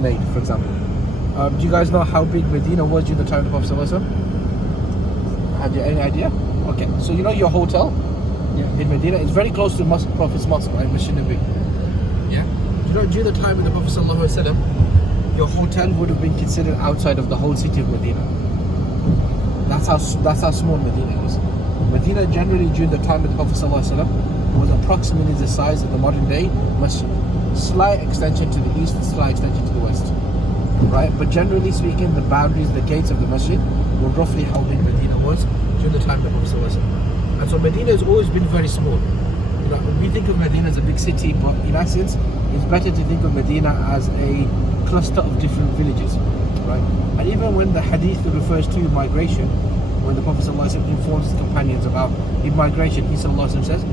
been made, for example. Do you guys know how big Medina was during the time of the Prophet ﷺ? Have you any idea? Okay, so you know your hotel in Medina is very close to Prophet's mosque, right? Masjid Nabi. Yeah. You know, during the time of the Prophet ﷺ, your hotel would have been considered outside of the whole city of Medina. That's how small Medina is. Medina generally during the time of the Prophet ﷺ was approximately the size of the modern day masjid. Slight extension to the east, slight extension to the west. Right? But generally speaking, the boundaries, the gates of the masjid were roughly how big Medina was during the time of the Prophet ﷺ. And so Medina has always been very small. You know, we think of Medina as a big city, but in essence, it's better to think of Medina as a cluster of different villages. Right? And even when the hadith refers to migration, when the Prophet ﷺ informs his companions about in migration, he ﷺ says,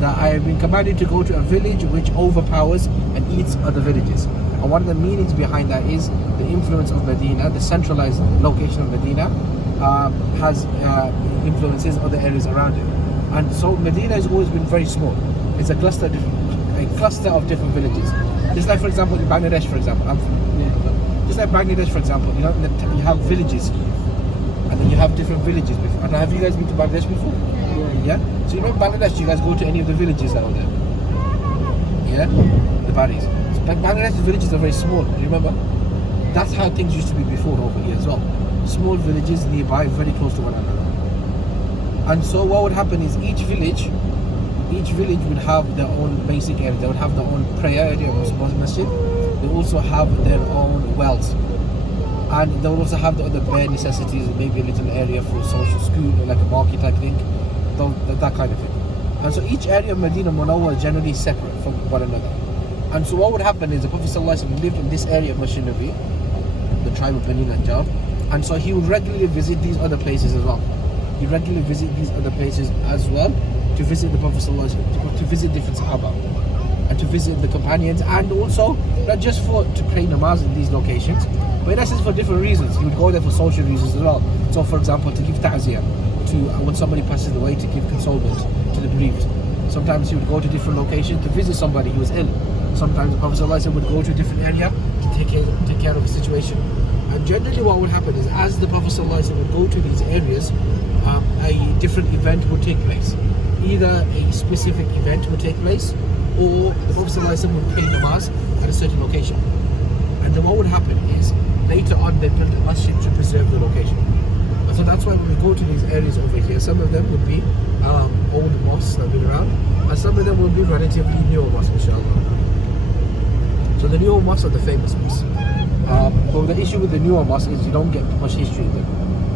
that I have been commanded to go to a village which overpowers and eats other villages. And one of the meanings behind that is the influence of Medina, the centralized location of Medina has influences other areas around it. And so Medina has always been very small. It's a cluster of different villages. Just like, for example, in Bangladesh, for example, just like Bangladesh, for example, you know, you have villages, and then you have different villages. And have you guys been to Bangladesh before? Yeah. So you know, Bangladesh, do you guys go to any of the villages that are there? Yeah, the Baris. So Bangladesh's villages are very small. Do you remember? That's how things used to be before over here as well. Small villages nearby, very close to one another. And so what would happen is each village would have their own basic area. They would have their own prayer area of masjid. They also have their own wells, and they would also have the other bare necessities, maybe a little area for social school, like a market type thing, that kind of thing. And so each area of Medina Munawwar is generally separate from one another. And so what would happen is the Prophet ﷺ lived in this area of Masjid Nabi, the tribe of Bani Najjar, and so he would regularly visit these other places as well. He regularly visit these other places as well to visit the Prophet ﷺ, to visit different Sahaba, and to visit the companions, and also not just to pray namaz in these locations, but in essence for different reasons. He would go there for social reasons as well. So for example, to give ta'ziyah, when somebody passes away, to give consolement to the bereaved. Sometimes he would go to different locations to visit somebody who was ill. Sometimes the Prophet ﷺ would go to a different area to take care of a situation. And generally what would happen is, as the Prophet ﷺ would go to these areas, a different event would take place. Either a specific event would take place, or the Prophet ﷺ would pray namaz at a certain location. And then what would happen is, later on they built a masjid to preserve the location. And so that's why when we go to these areas over here, some of them would be old mosques that have been around, and some of them will be relatively newer mosques, inshallah. So the newer mosques are the famous mosques. But the issue with the newer mosques is you don't get much history in them.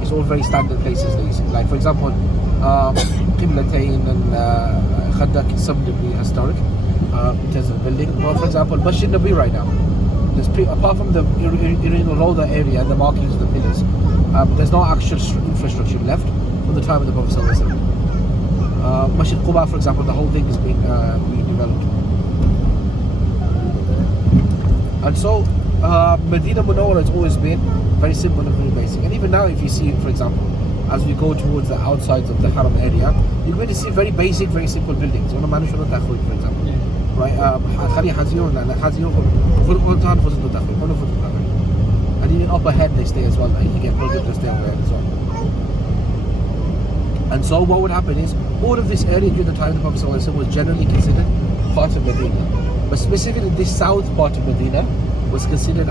It's all very standard places that you see. Like for example, Qiblatain and Khaddaq is something historic in terms of building. But for example, Masjid Nabi right now, apart from the Roda area and the markings of the pillars, there's no actual infrastructure left from the time of the Prophet ﷺ. Masjid Quba, for example, the whole thing is being redeveloped. And so Medina Munawwara has always been very simple and very basic. And even now, if you see, for example, as we go towards the outsides of the Haram area, you're going to see very basic, very simple buildings. For example, right? And even up ahead they stay as well. Like you get buildings to stay over there as well. And so what would happen is, all of this area during the time of the Prophet ﷺ was generally considered part of Medina. But specifically this south part of Medina was considered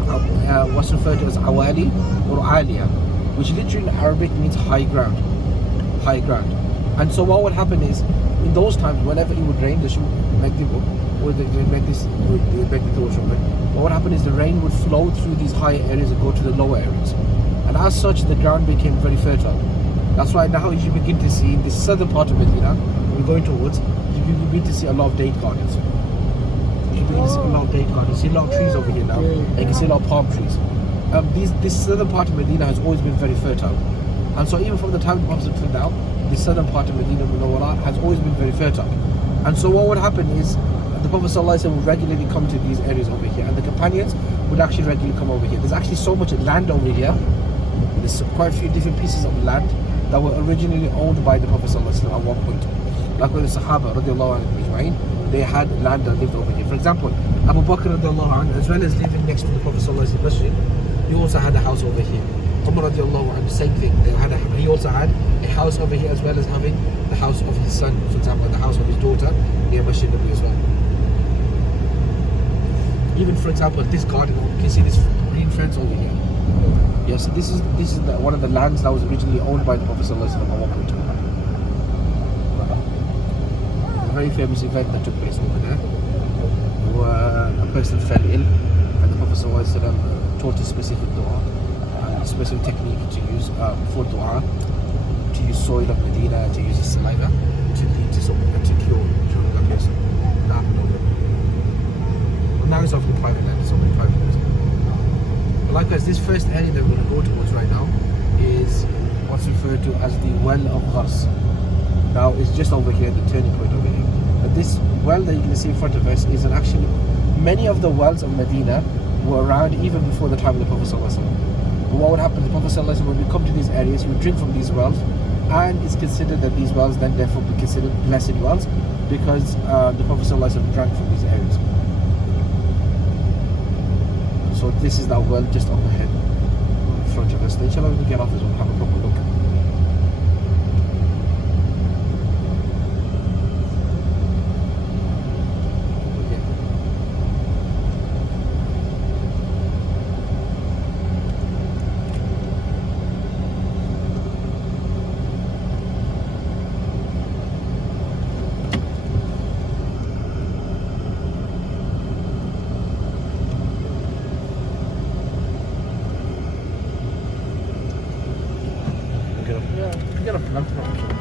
what's referred to as Awali or Aliyah, which literally in Arabic means high ground. High ground. And so what would happen is, in those times, whenever it would rain, what would happen is the rain would flow through these higher areas and go to the lower areas. And as such, the ground became very fertile. That's why now you begin to see in the southern part of Medina, we're going towards, you begin to see a lot of date gardens. You begin to see a lot of date gardens. You see a lot of trees over here now. And you can see a lot of palm trees. This southern part of Medina has always been very fertile. And so even from the time of the Prophet till now, the southern part of Medina Munawwara has always been very fertile. And so what would happen is, the Prophet ﷺ would regularly come to these areas over here, and the companions would actually regularly come over here. There's actually so much land over here. There's quite a few different pieces of land that were originally owned by the Prophet ﷺ at one point. Like when the Sahaba, radiallahu anhu, they had land that lived over here. For example, Abu Bakr radiallahu anhu, as well as living next to the Prophet sallallahu alaihi wasallam, he also had a house over here. Umar radiallahu anhu, same thing. He also had a house over here as well as having the house of his son, for example, the house of his daughter near Masjid Nabi as well. Even for example, this garden, you can see this green fence over here. Yes, this is one of the lands that was originally owned by the Prophet sallallahu alaihi wasallam at one point. A very famous event that took place over there, where a person fell ill, and the Prophet sallallahu alaihi wasallam taught a specific dua, a specific technique to use for dua, to use soil of Medina, to use saliva, to lead to someone to cure that person. That happened over. But now it's off the private land, so many private lands. But likewise, this first area that we're going to go towards right now is what's referred to as the Well of Ghars. Now it's just over here, the turning point over here. But this well that you can see in front of us is actually, many of the wells of Medina were around even before the time of the Prophet sallallahu alaihi wasallam. But what would happen, the Prophet sallallahu alaihi wasallam, when we come to these areas, he would drink from these wells, and it's considered that these wells then therefore be considered blessed wells, because the Prophet sallallahu alaihi wasallam drank from these areas. So this is that well just up ahead in front of us. So inshallah we can get off this one and have a proper look. Get up, no problem.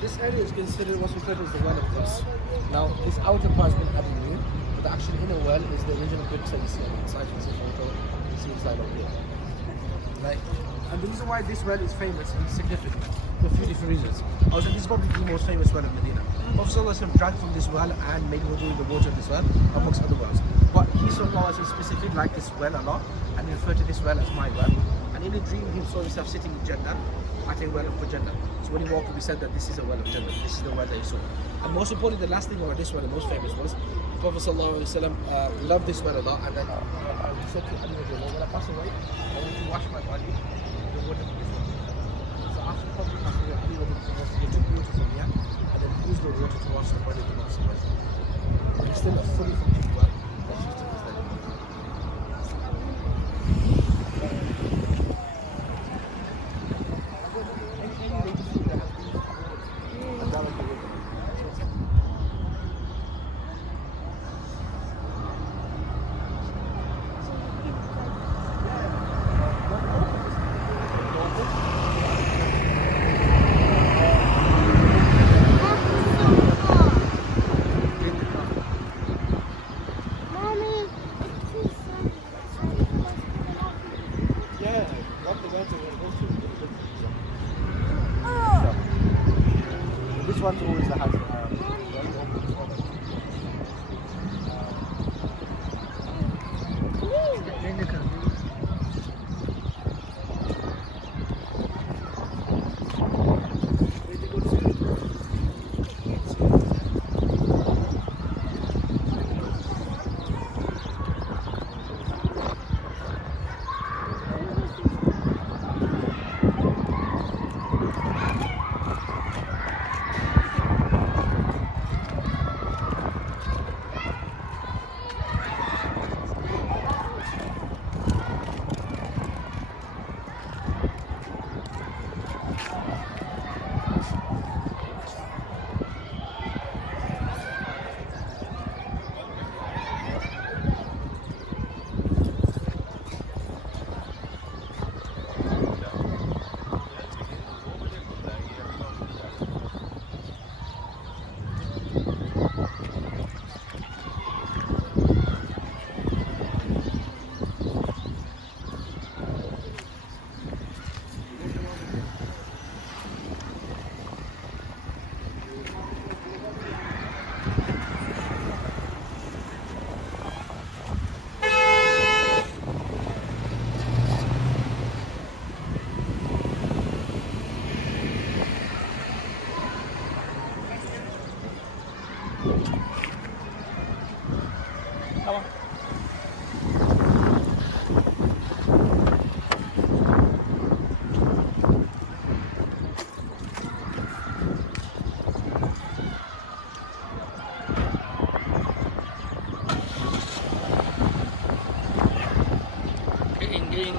This area is considered what's referred to as the Well of Ghars. Now, this outer part has been added new, but the actual inner well is the original bricks that you see on the inside. You see inside over here. Right? And the reason why this well is famous and significant for a few different reasons. Also, this is probably the most famous well of Medina. Prophet sallallahu alaihi wasallam drank from this well and made wudu in the water of this well, amongst other wells. But he sallallahu alaihi wasallam specifically liked this well a lot, and he referred to this well as my well. And in a dream, he saw himself sitting in Jannah at a well of Jannah. So when he woke up, he said that this is a well of Jannah. This is the well that he saw. And most importantly, the last thing about this well, the most famous was, the Prophet sallallahu alaihi wasallam loved this well a lot, and then he said to Ali, when I pass away, I want to wash my body in the water of this well. So after the Prophet passed away, Ali he took water from here and then used the water to wash the body of the Prophet sallallahu alaihi wasallam. But it's still a fully functioning well that's used to this day. This one's always the house. Come on. Green.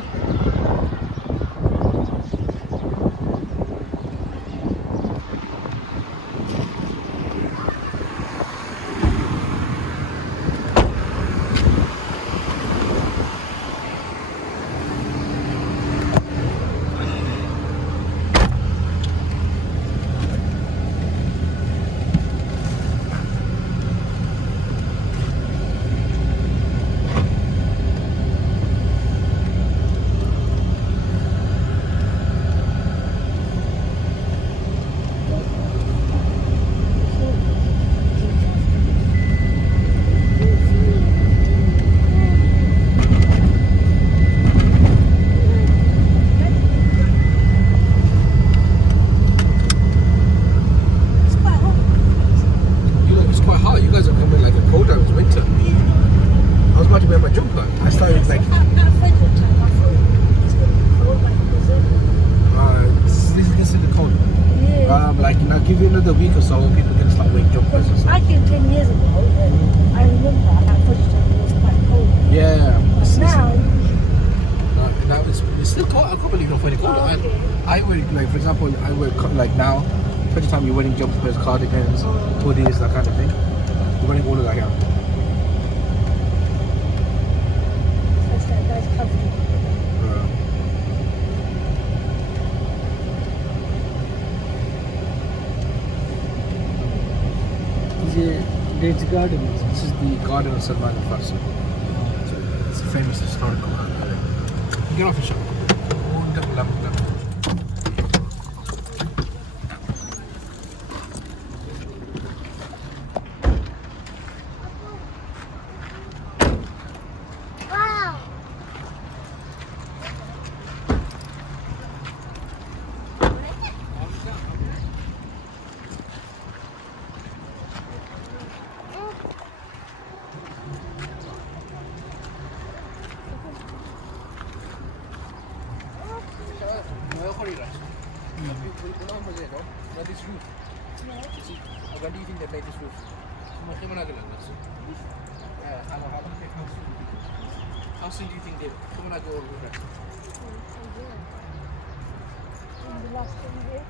Like now, give you another week or so, people can start wearing jumpers or something. I think 10 years ago, I remember that footage was quite cold. Yeah. Now it's still cold. I can't believe it's not cold. I wear, like, for example, I wear like now, every time you're wearing jumpers, cardigans, hoodies, that kind of thing. You're wearing all of that here. that's comfortable. It's garden. This is the garden of Salman al-Farsi. It's a famous historical garden. Get off the shop. This roof. When do you think they made this roof? How soon do you think they come on, I go over there? In the last 3 years?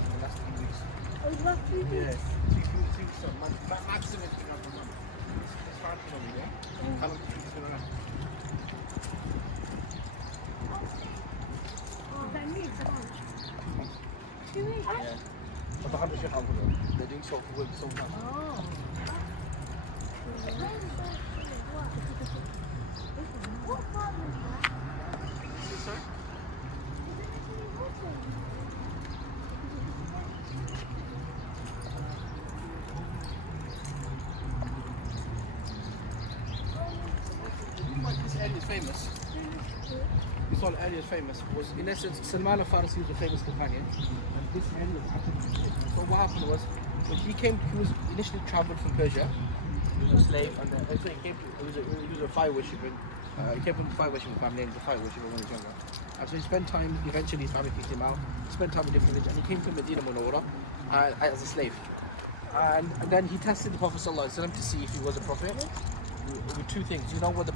In the last 3 weeks. Oh, the last 3 weeks? Yes. 3 weeks. So maximum it's been over. It's hard to know, yeah? How long do you think it's been around? Oh, that needs a bunch. 2 weeks? Yeah. But they're doing so work so much. Oh. What farm is that? Sorry? This area is famous. This whole area is famous. Was in essence Salman al-Farsi was a famous companion, and this area was actually. So what happened was when he was initially travelled from Persia. He was a slave, and then he was a fire worshipper. He came from a fire worshipping family, and he was a fire worshipper when he was younger. And so he spent time. Eventually, his family picked him out. Spent time in different villages, and he came to Madinah Munawwara as a slave. And then he tested the Prophet ﷺ to see if he was a prophet. With two things. You know what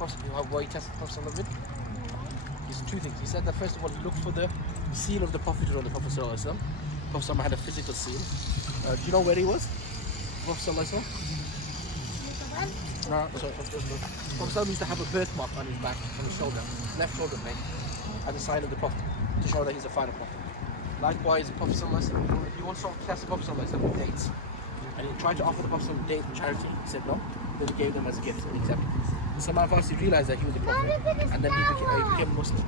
why he tested the Prophet ﷺ with? It's two things. He said that first of all, he looked for the seal of the Prophet on the Prophet ﷺ. Prophet ﷺ had a physical seal. Do you know where he was? Prophet ﷺ? No, sorry, Prophet ﷺ used to have a birthmark on his back, on his shoulder, left shoulder blade, as a sign of the Prophet, to show that he's a final Prophet. Likewise, Prophet ﷺ, he also tested the Prophet ﷺ with dates. And he tried to offer the Prophet date in charity. He said no. Then he gave them as a gift and he accepted. And Salman al-Farsi realized that he was a prophet, and then he became Muslim.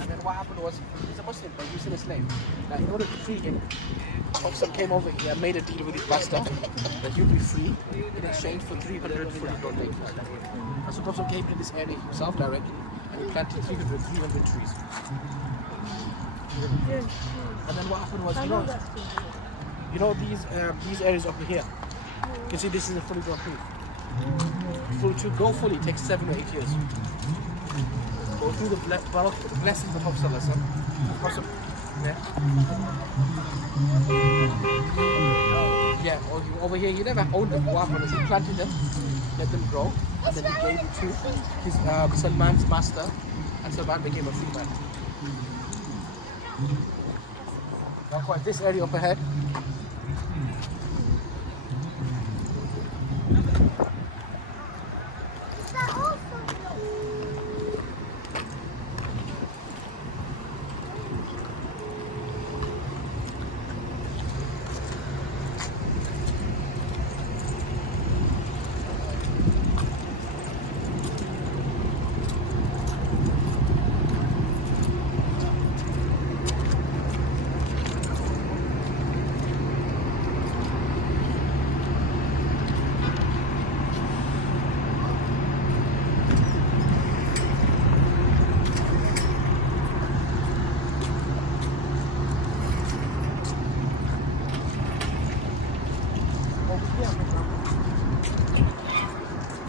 And then what happened was, he's a Muslim, but he was still a slave. Now, in order to free him, Prophet came over here and made a deal with his master that he would be free in exchange for 300 fully grown dates. And so Prophet came to this area himself directly, and he planted 300 trees. And then what happened was, you know these areas over here, You can see this is a fully grown tree. To go fully takes 7 or 8 years. Go through the blessings of Prophet Sallallahu Alaihi Wasallam. Yeah, over here, you never owned them. What happened is he planted them, let them grow, and then he gave it to his Salman's master, and Salman became a free man. Likewise, this area up ahead.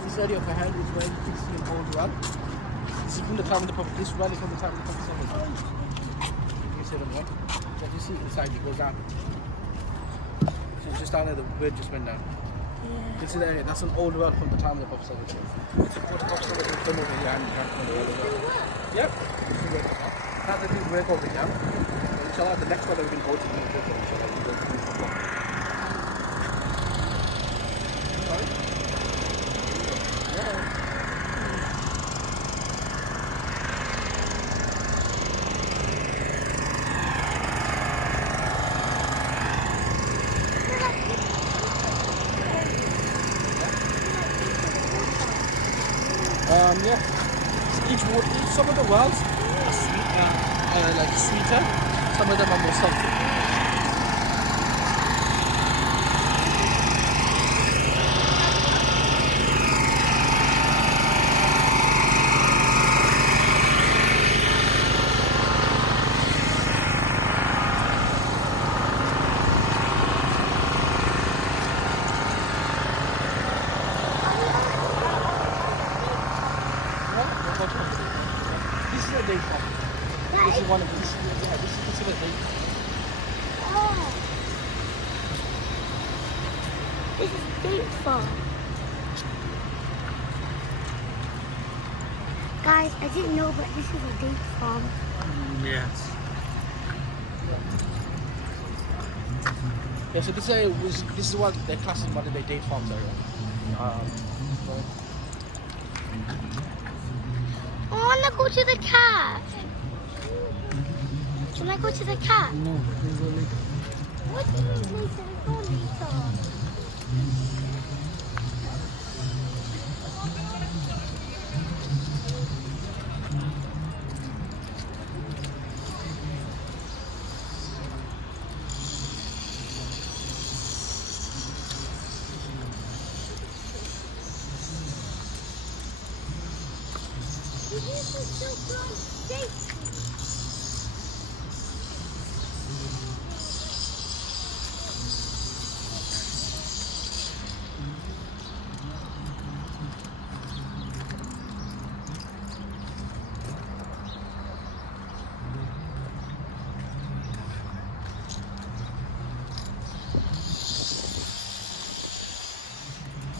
This area up ahead is where you can see an old well. This is from the time of the Prophet. This well is from the time of the Prophet. You see them there? So if you see inside, you go down. So it's just down there, the bird just went down. Yeah. This is the area. That's an old well from the time of the Prophet. It's an old Prophet that come over here and come from the well as well. Yep. That's the big work over here. Inshallah, the next one that we're going to go to is inshallah, we go to the Sorry? Yeah. Yeah. Some of the wells are sweet, like sweeter. Some of them are more salty. This is a date farm. This is one of these. Yeah, this is considered a date farm. Oh. This is date farm. Guys, I didn't know, but this is a date farm. Yes. Yeah, so this is what they're classing modern day date farms area. I want to go to the cat. Can I go to the cat? No, What do you mean later? Go later. This is so good.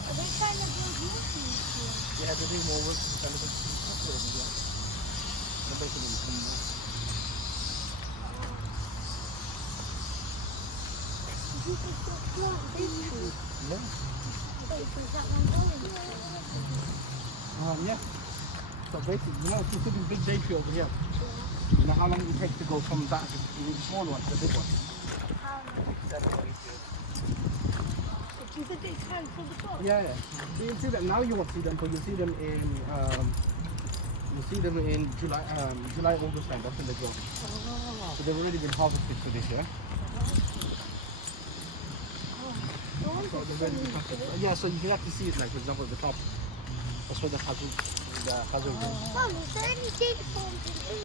Are they trying to build new things here? Yeah, they're doing more work to kind of they're making them come more. You can still plant this tree. Yeah. Because that one's orange. Yeah. So basically, you know, it's a big day tree over here. You know how long it takes to go from that to the small one to the big one? 7 or 8 years. Do you think it's time for the top? Yeah, yeah. So you'll see them now. You won't see them, but you'll see them in July, August time. That's when they grow. Oh. So they've already been harvested for this year. So they're ready to cut it. Yeah, so you can actually see it, like for example, at the top. That's where the khazoo is. Mom, is there any date farms in